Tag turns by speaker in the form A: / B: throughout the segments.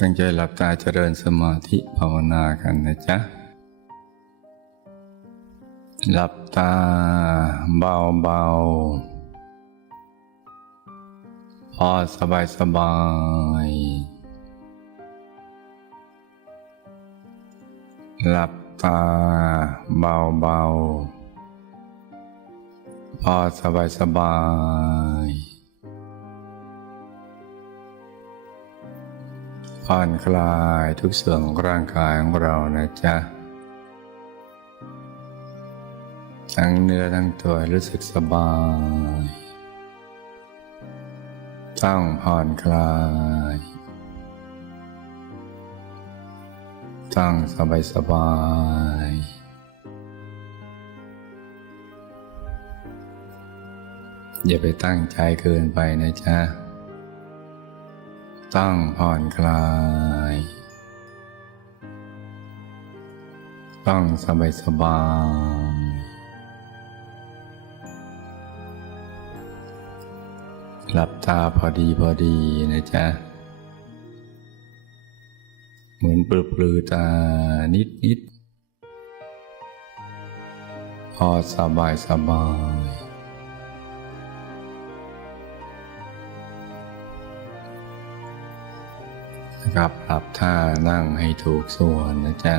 A: ตั้งใจหลับตาเจริญสมาธิภาวนากันนะจ๊ะ หลับตาเบาเบาๆพอสบายสบาย หลับตาเบาเบาๆพอสบายสบาย ผ่อนคลายทุกส่วนของร่างกายของเรานะจ๊ะ ทั้งเนื้อทั้งตัวรู้สึกสบาย ต้องผ่อนคลาย ต้องสบายสบายอย่าไปตั้งใจเกินไปนะจ๊ะ ต้องผ่อนคลายต้องสบายสบายหลับตาพอดีพอดีนะจ๊ะ เหมือนปลือปลือตานิดนิดพอสบายสบาย นะครับปรับท่านั่งให้ถูกส่วนนะจ๊ะ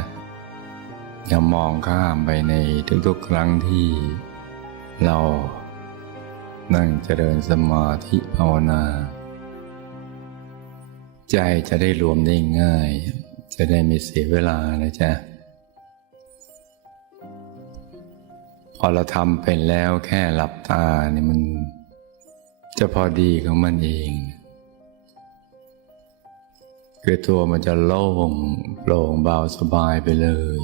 A: อย่ามองข้ามไปในทุกๆครั้งที่ เรา นั่งเจริญสมาธิภาวนา ใจจะได้รวมได้ง่าย จะได้ไม่เสียเวลานะจ๊ะพอเราทำเป็นแล้วแค่หลับตาเนี่ยมัน จะพอดีของมันเอง คือตัวมันจะโล่งโปร่งเบาสบายไปเลย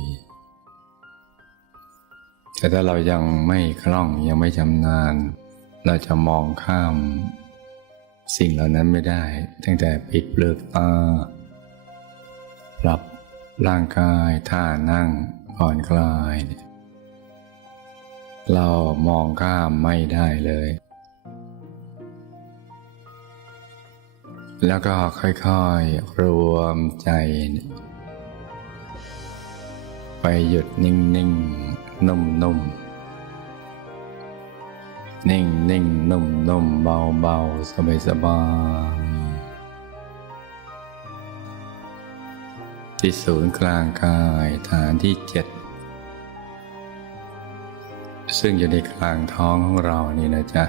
A: แต่ถ้าเรายังไม่คล่องยังไม่ชำนาญ เราจะมองข้าม สิ่งเหล่านั้นไม่ได้ ตั้งแต่ปิดเปลือกตาปรับร่างกายท่านั่งผ่อนคลายเนี่ยเรามองข้ามไม่ได้เลย แล้วก็ค่อยๆ รวมใจ ไปหยุดนิ่งๆ นุ่มๆ นิ่งๆนุ่มๆเบาๆสบายๆที่ศูนย์กลางกายฐานที่เจ็ดซึ่งอยู่ในกลางท้องของเรานี่นะจ๊ะ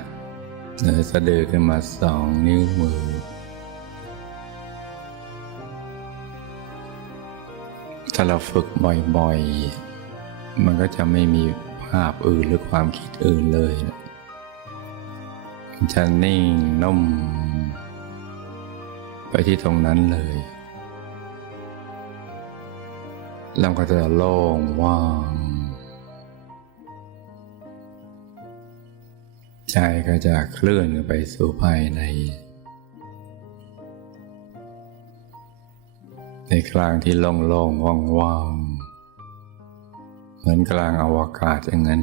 A: เหนือสะดือขึ้นมาสองนิ้วมือ ถ้าเราฝึกบ่อยๆ มันก็จะไม่มีภาพอื่นหรือความคิดอื่นเลยจะนิ่งนุ่ม ไปที่ตรงนั้นเลยล้วก็จะโล่งว่าง ใจก็จะเคลื่อนไปสู่ภายใน ในกลางที่โล่งๆว่างๆ เหมือนกลางอวกาศอย่างนั้น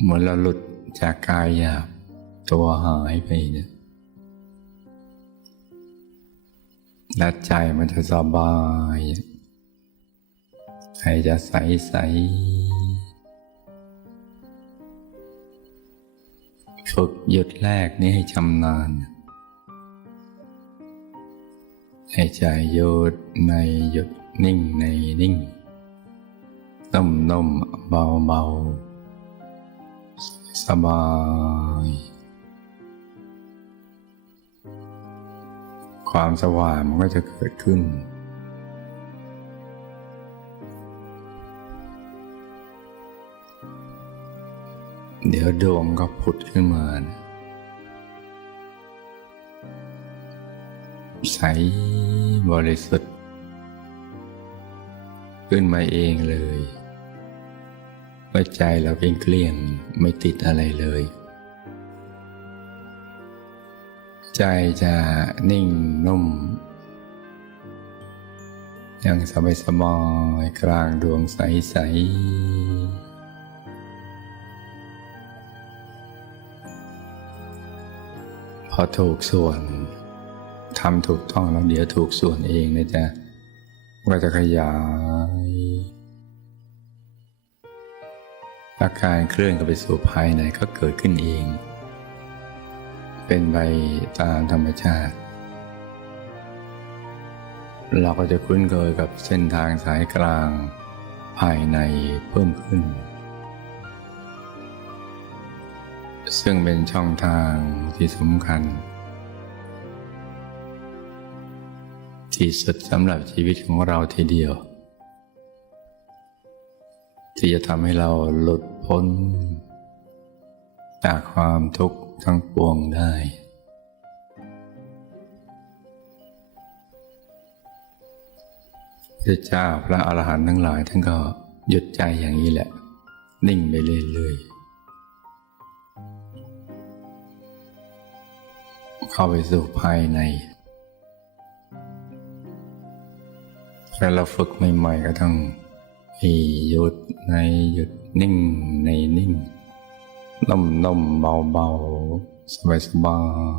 A: เหมือนเราหลุดจากกายหยาบตัวหายไปเนี่ยและใจมันจะสบายใจจะใสใสๆฝึกหยุดแรกนี้ให้ชำนาญ ให้ใจหยุดในหยุดนิ่งในนิ่งนุ่มนุ่มเบาเบาสบาย ความสว่างมันก็จะเกิดขึ้น เดี๋ยวดวงก็ผุดขึ้นมา ใส บริสุทธิ์ ขึ้นมาเองเลยว่าใจเราเป็นเกลี้ยงไม่ติดอะไรเลย ใจจะนิ่งนุ่ม ยังสบายสบายกลางดวงใส ๆพอถูกส่วน ทำถูกต้องแล้วเดี๋ยวถูกส่วนเองนะจ๊ะก็จะขยายอาการเคลื่อนเข้าไปสู่ภายในก็เกิดขึ้นเอง เป็นไปตามธรรมชาติ เราก็จะคุ้นเคยกับเส้นทางสายกลาง ภายในเพิ่มขึ้น ซึ่งเป็นช่องทางที่สำคัญ ที่สุดสำหรับชีวิตของเราทีเดียว ที่จะทำให้เราหลุดพ้น จากความทุกข์ทั้งปวงได้พระเจ้าพระอรหันต์ทั้งหลายท่านก็หยุดใจอย่างนี้แหละ นิ่งไปเรื่อยๆเข้าไปสู่ภายใน แล้วเราฝึกใหม่ๆก็ต้องหยุดในหยุดนิ่งในนิ่งนุ่มนุ่มๆเบาสบายสบา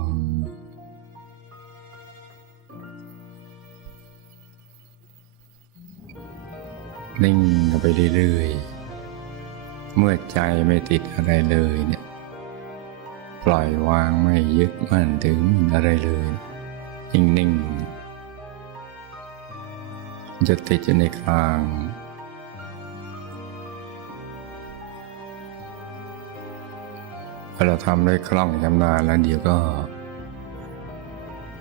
A: ยนิ่งกันไปเรื่อยๆ เมื่อใจไม่ติดอะไรเลยเนี่ย ปล่อยวางไม่ยึดมั่นถึงอะไรเลย นิ่งๆ จะติดอยู่ในกลาง พอเราทำได้คล่องชำนาญแล้วเดี๋ยวก็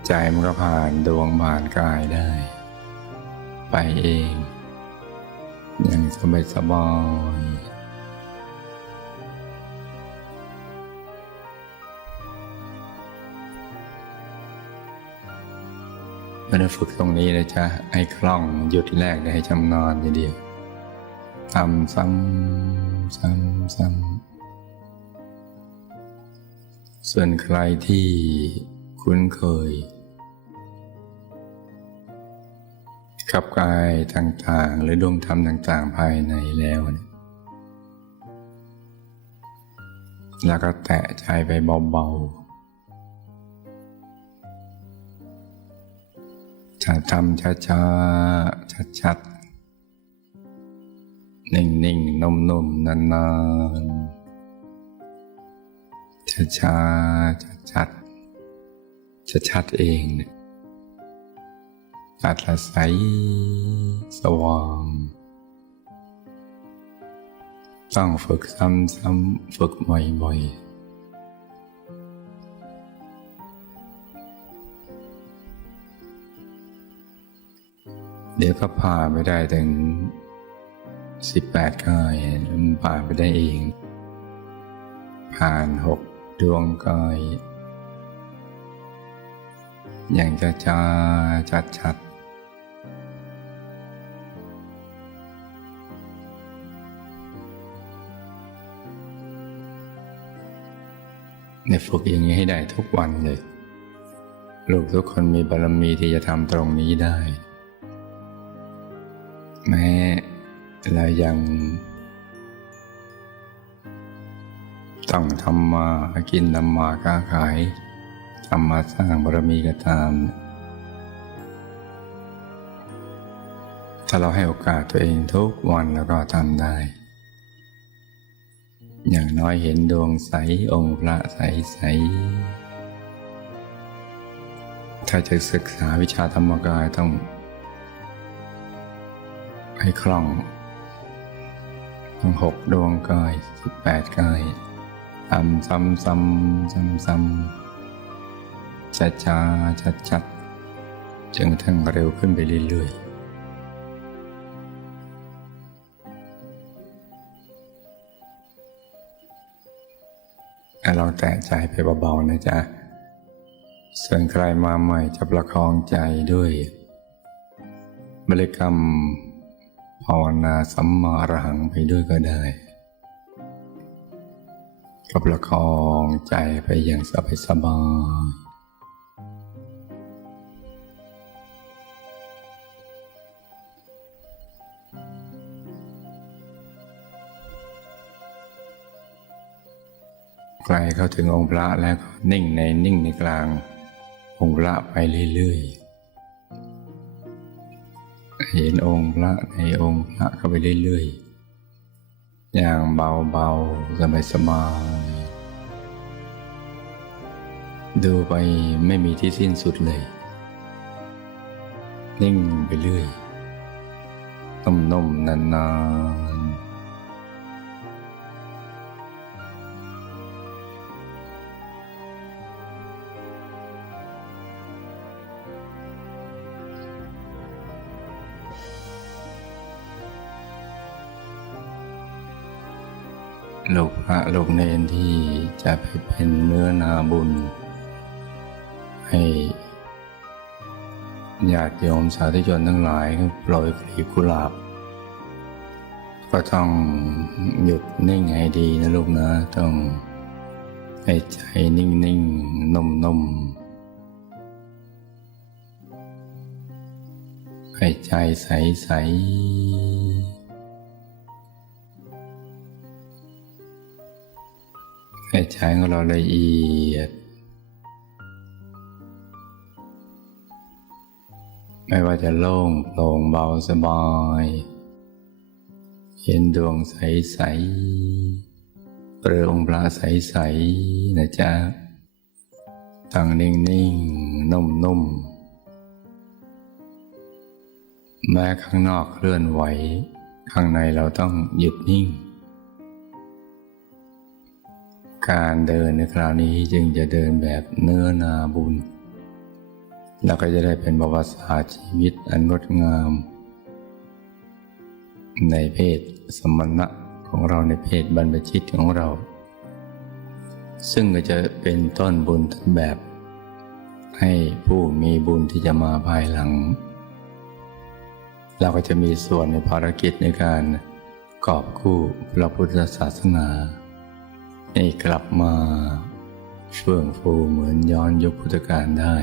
A: ใจมันก็ผ่านดวงผ่านกายได้ ไปเอง อย่างสบายสบาย ๆมันฝึกตรงนี้นะจ๊ะให้คล่องหยุดแรกได้ให้ชำนาญทีเดียวทำซ้ำซ้ำซ้ำส่วนใครที่คุ้นเคยกับกายต่างๆ หรือดวงธรรมต่างๆ ภายในแล้วเนี่ยแล้วก็แตะใจไปเบาๆ จะทำช้าๆชัดๆนิ่งๆนุ่มๆนานๆช้าๆชัดๆชัดเองเนี่ยอัตละใสสว่างต้องฝึกซ้ำๆฝึกบ่อยๆ เดี๋ยวก็ผ่านไปได้ถึงสิบแปดกายมันผ่านไปได้เอง ผ่านหกดวงกายอย่างจะจาชัดชัดๆในฝึกอย่างนี้ให้ได้ทุกวันเลย ลูกทุกคนมีบารมีที่จะทำตรงนี้ได้ เรายังต้องทำมาหากินทำมาค้าขายทำมาสร้างบารมีก็ตาม ถ้าเราให้โอกาสตัวเองทุกวันแล้วก็ทำได้ อย่างน้อยเห็นดวงใส องค์พระใสใส ถ้าจะศึกษาวิชาธรรมกายต้องให้คล่อง ทั้งหกดวงกายสิบแปดกายทำซ้ำซ้ำซ้ำซ้ำช้าช้าชัดชัดจนกระทั่งเร็วขึ้นไปเรื่อยๆลองแตะใจไปเบาๆนะจ๊ะ ส่วนใครมาใหม่จะประคองใจด้วย บริกรรม ภาวนาสัมมาอรหังไปด้วยก็ได้ก็ประคองใจไปอย่างสบายสบายใกล้เข้าถึงองค์พระแล้วนิ่งในนิ่งในกลางองค์พระไปเรื่อยๆ เห็นองค์พระในองค์พระเข้าไปเรื่อยๆ อย่างเบาๆ สบายๆ ดูไปไม่มีที่สิ้นสุดเลย นิ่งไปเรื่อยนุ่มๆนานๆ พระลูกเนนที่จะไปเป็นเนื้อนาบุญ ให้ญาติโยมสาธุชนทั้งหลายโปรยกลีบกุหลาบ ก็ต้องหยุดนิ่งให้ดีนะลูกนะ ต้องให้ใจนิ่งนิ่งนุ่มนุ่มให้ใจใสใส ให้ใจของเราละเอียด ไม่ว่าจะโล่งโปร่งเบาสบายเห็นดวงใสๆเปรือองค์พระใสๆนะจ๊ะตั้งนิ่งๆ นุ่มๆ แม้ข้างนอกเคลื่อนไหว ข้างในเราต้องหยุดนิ่ง การเดินในคราวนี้จึงจะเดินแบบเนื้อนาบุญ แล้วก็จะได้เป็นประวัติศาสตร์ชีวิตอันงดงาม ในเพศสมณะของเราในเพศบรรพชิตของเรา ซึ่งก็จะเป็นต้นบุญต้นแบบ ให้ผู้มีบุญที่จะมาภายหลัง เราก็จะมีส่วนในภารกิจในการกอบกู้พระพุทธศาสนา ให้กลับมาเฟื่องฟูเหมือนย้อนยุคพุทธกาลได้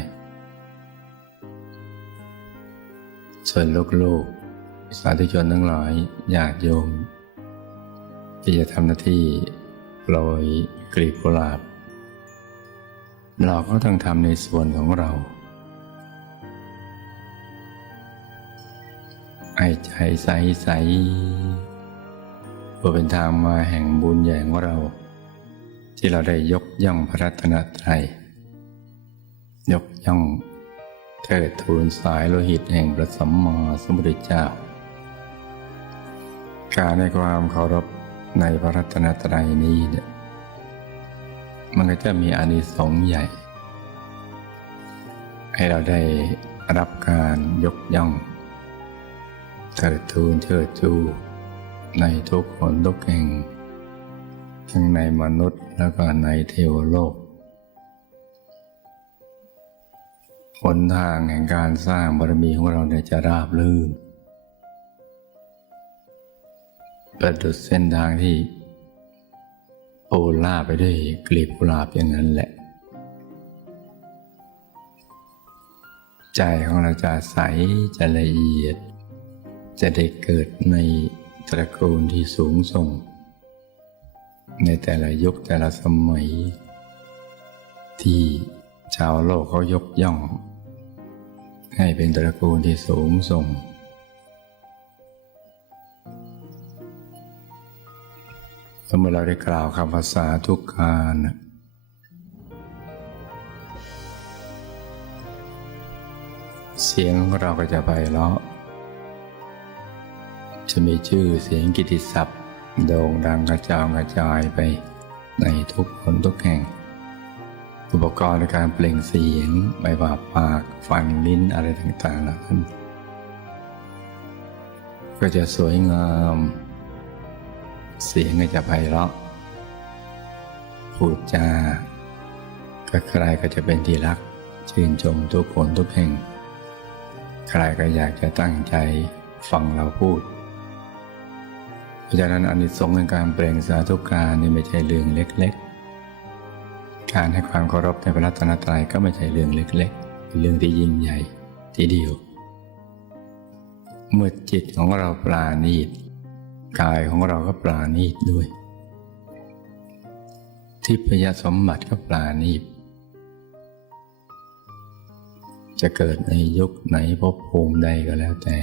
A: ส่วนลูกๆ สาธุชนทั้งหลายญาติโยม ที่จะทำหน้าที่โปรยกลีบกุหลาบ เราก็ต้องทำในส่วนของเราให้ใจใสใสเพื่อเป็นทางมาแห่งบุญใหญ่ของเรา ที่เราได้ยกย่องพระรัตนตรัยยกย่องเทิดทูนสายโลหิตแห่งพระสัมมาสัมพุทธเจ้า การในความเคารพในพระรัตนตรัยนี้เนี่ยมันก็จะมีอานิสงส์ใหญ่ ให้เราได้รับการยกย่องเทิดทูนเชิดชูในทุกคนทุกแห่ง ทั้งในมนุษย์แล้วก็ในเทวโลกหนทางแห่งการสร้างบารมีของเราเนี่ยจะราบรื่นประดุดเส้นทางที่โอล่าไปด้วยกลีบกุหลาบอย่างนั้นแหละ ใจของเราจะใสจะละเอียด จะได้เกิดในตระกูลที่สูงส่ง ในแต่ละยุคแต่ละสมัย ที่ชาวโลกเขายกย่อง ให้เป็นตระกูลที่สูงส่ง เมื่อเราได้กล่าวคำภาษาทุกการเสียงของเราก็จะไปเลาะจะมีชื่อเสียงกิตติศัพท์ โด่งดังกระจายกระจายไปในทุกคนทุกแห่ง อุปกรณ์ในการเปล่งเสียงไม่ว่าปากฟันลิ้นอะไรต่างๆเหล่านั้นก็จะสวยงาม เสียงก็จะไพเราะพูดจาก็ใครก็จะเป็นที่รัก ชื่นชมทุกคนทุกแห่ง ใครก็อยากจะตั้งใจฟังเราพูด ราะฉะนั้นอานิสงส์ในการเปล่งสาธุการนี่ไม่ใช่เรื่องเล็ก ๆ การให้ความเคารพในพระรัตนตรัยก็ไม่ใช่เรื่องเล็ก ๆ เป็นเรื่องที่ยิ่งใหญ่ทีเดียว เมื่อจิตของเราปราณีตกายของเราก็ปราณีตด้วย ทิพยสมบัติก็ปราณีตจะเกิดในยุคไหนภพภูมิใดก็แล้วแต่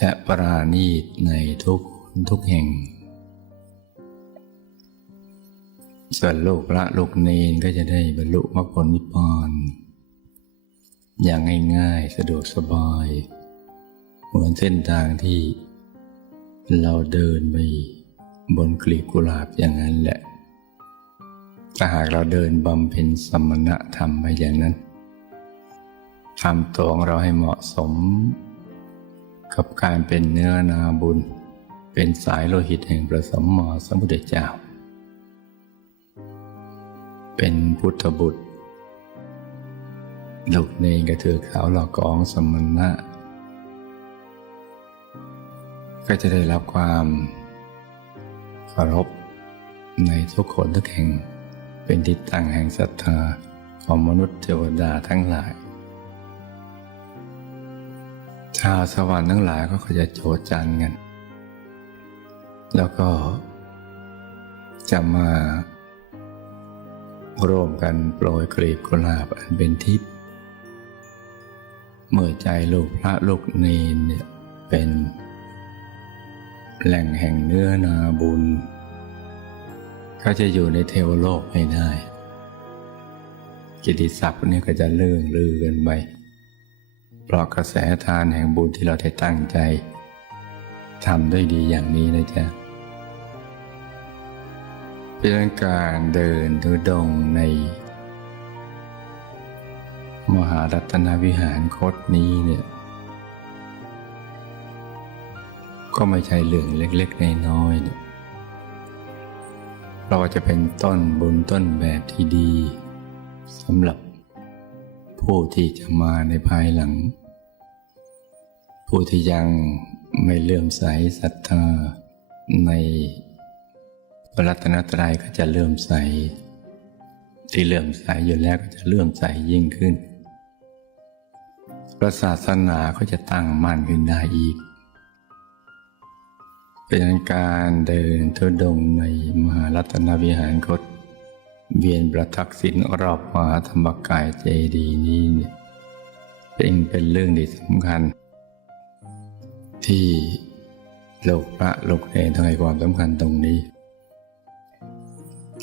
A: จะปราณีตในทุกทุกแห่ง ส่วนลูกพระลูกเนนก็จะได้บรรลุมรรคผลนิพพานอย่างง่ายๆสะดวกสบาย เหมือนเส้นทางที่เราเดินไปบนกลีบกุหลาบอย่างนั้นแหละถ้าหากเราเดินบำเพ็ญสมณธรรมไปอย่างนั้นทำตัวของเราให้เหมาะสม กับการเป็นเนื้อนาบุญ เป็นสายโลหิตแห่งพระสัมมาสัมพุทธเจ้า เป็นพุทธบุตรลูกเนกระเถือขาวหลอกกองสมณะ ก็จะได้รับความเคารพในทุกคนทุกแห่งเป็นที่ตั้งแห่งศรัทธาของมนุษย์เทวดาทั้งหลาย ชาวสวรรค์ทั้งหลายก็จะโจดจันกัน แล้วก็จะมาร่วมกันโปรยกลีบกุหลาบอันเป็นทิพย์เมื่อใจลูกพระลูกเนนเนี่ยเป็นแหล่งแห่งเนื้อนาบุญ ก็จะอยู่ในเทวโลกไม่ได้ กิตติศัพท์เนี่ยก็จะเลื่องลือกันไป เพราะกระแสทานแห่งบุญที่เราได้ตั้งใจทำด้วยดีอย่างนี้นะจ๊ะเป็นการเดินทุดงใน มหารัตนวิหารคตนี้เนี่ย ก็ไม่ใช่เรื่องเล็กๆน้อยๆเนี่ยเราจะเป็นต้นบุญต้นแบบที่ดีสำหรับ ผู้ที่จะมาในภายหลัง ผู้ที่ยังไม่เลื่อมใสศรัทธาในพระรัตนตรัยก็จะเลื่อมใส ที่เลื่อมใสอยู่แล้วก็จะเลื่อมใสยิ่งขึ้นพระศาสนาก็จะตั้งมั่นขึ้นได้อีก เป็นการเดินทุดงในมหารัตนวิหารคต เวียนประทักษิณรอบมหาธรรมกายเจดีย์นี้เนี่ยเป็นเป็นเรื่องที่สำคัญ ที่โลกพระโลกเนรต้งให้ความสำคัญตรงนี้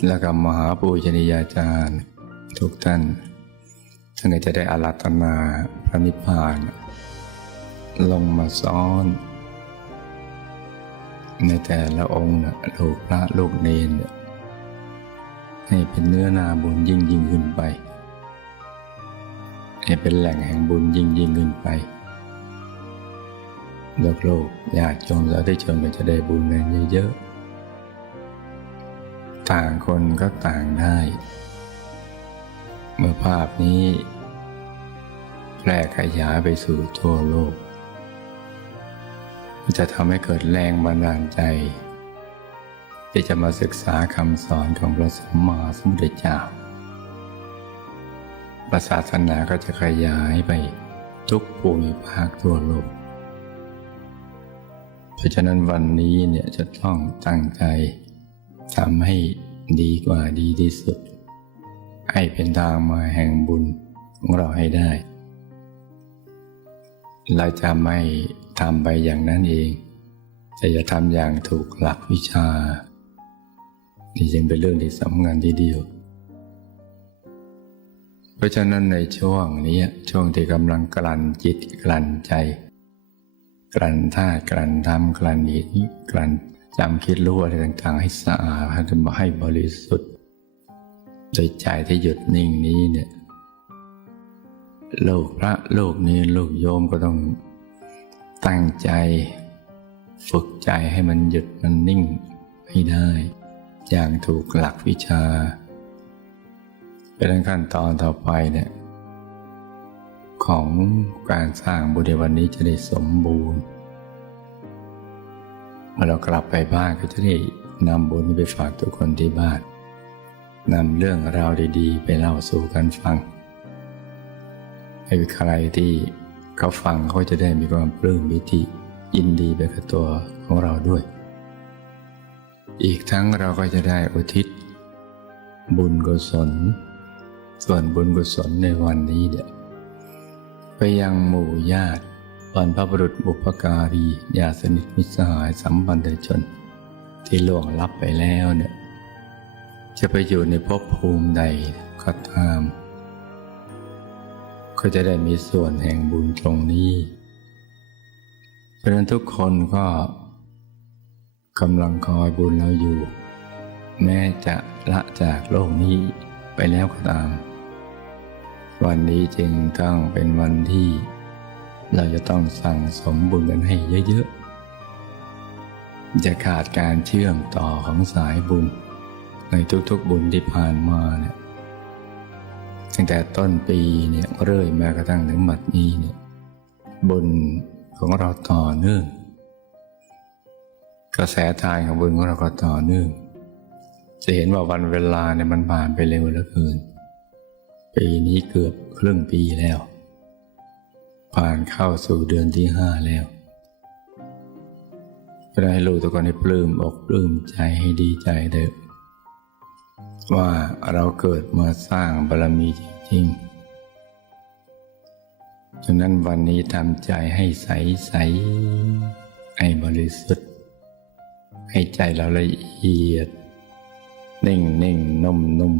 A: แล้วก็มหาปูชนียาจารย์ทุกท่านท่านจะได้อารัตนาพระนิพพาน ลงมาซ้อน ในแต่ละองค์นะลูกพระลูกเนรเนี่ย ให้เป็นเนื้อนาบุญยิ่งยิ่งขึ้นไป ให้เป็นแหล่งแห่งบุญยิ่งยิ่งขึ้นไปโลกโลกญาติโยมสาธุชนก็จะได้บุญกันเยอะๆต่างคนก็ต่างได้ เมื่อภาพนี้แพร่ขยายไปสู่ทั่วโลก จะทำให้เกิดแรงบันดาลใจ ที่จะมาศึกษาคำสอนของพระสัมมาสัมพุทธเจ้าพระศาสนาก็จะขยายไปทุกภูมิภาคทั่วโลก เพราะฉะนั้นวันนี้เนี่ยจะต้องตั้งใจทำให้ดีกว่าดีที่สุด ให้เป็นทางมาแห่งบุญของเราให้ได้ เราจะไม่ทำไปอย่างนั้นเอง แต่จะทำอย่างถูกหลักวิชา นี่จึงเป็นเรื่องที่สำคัญทีเดียว เพราะฉะนั้นในช่วงนี้ช่วงที่กำลังกลั่นจิตกลั่นใจ กลั่นท่าตุกลั่นธรรมกลั่นอิทกลั่นจำคิดรู้อะไรต่างๆ ให้สะอาดให้บริสุทธิ์โดยใจที่หยุดนิ่งนี้เนี่ยลูกพระลูกนี้ลูกโยมก็ต้องตั้งใจ ฝึกใจให้มันหยุดมันนิ่งให้ได้ อย่างถูกหลักวิชาเป็นขั้นตอนต่อไปเนี่ยของการสร้างบุญในวันนี้จะได้สมบูรณ์เมื่อเรากลับไปบ้านก็จะได้นำบุญไปฝากทุกคนที่บ้านนำเรื่องราวดีๆ ไปเล่าสู่กันฟังให้ใครที่เขาฟังเขาจะได้มีความปลื้มปิติยินดีไปกับตัวของเราด้วย อีกทั้งเราก็จะได้อุทิศ บุญกุศล ส่วนบุญกุศลในวันนี้เนี่ยไปยังหมู่ญาติบรรพบุรุษบุพการีญาติสนิทมิตรสหายสัมพันธชน ที่ล่วงลับไปแล้วเนี่ยจะไปอยู่ในภพภูมิใดก็ตามก็จะได้มีส่วนแห่งบุญตรงนี้เพราะฉะนั้นทุกคนก็ กำลังคอยบุญเราอยู่ แม้จะละจากโลกนี้ไปแล้วก็ตาม วันนี้จึงต้องเป็นวันที่ เราจะต้องสั่งสมบุญกันให้เยอะๆ จะขาดการเชื่อมต่อของสายบุญ ในทุกๆบุญที่ผ่านมาเนี่ยตั้งแต่ต้นปีเนี่ยเรื่อยม้กระทั่งถึงบัดนี้เนี่ยบุญของเราต่อเนื่อง กระแสทานของบุญของเราก็ต่อเนื่อง จะเห็นว่าวันเวลาเนี่ยมันผ่านไปเร็วเหลือเกิน ปีนี้เกือบครึ่งปีแล้ว ผ่านเข้าสู่เดือนที่ห้าแล้วก็ได้รู้ทุกคนให้ปลื้มอกปลื้มใจให้ดีใจเด้อว่าเราเกิดมาสร้างบารมีจริงๆฉะนั้นวันนี้ทำใจให้ใสใสให้บริสุทธิ ให้ใจเราละเอียด นิ่งนิ่งนุ่มนุ่ม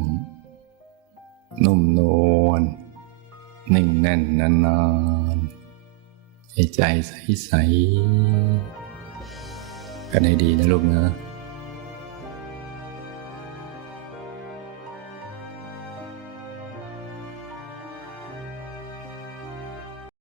A: นุ่มนวลนิ่งแน่นนานานให้ใจใสใสๆกันให้ดีนะลูกนะ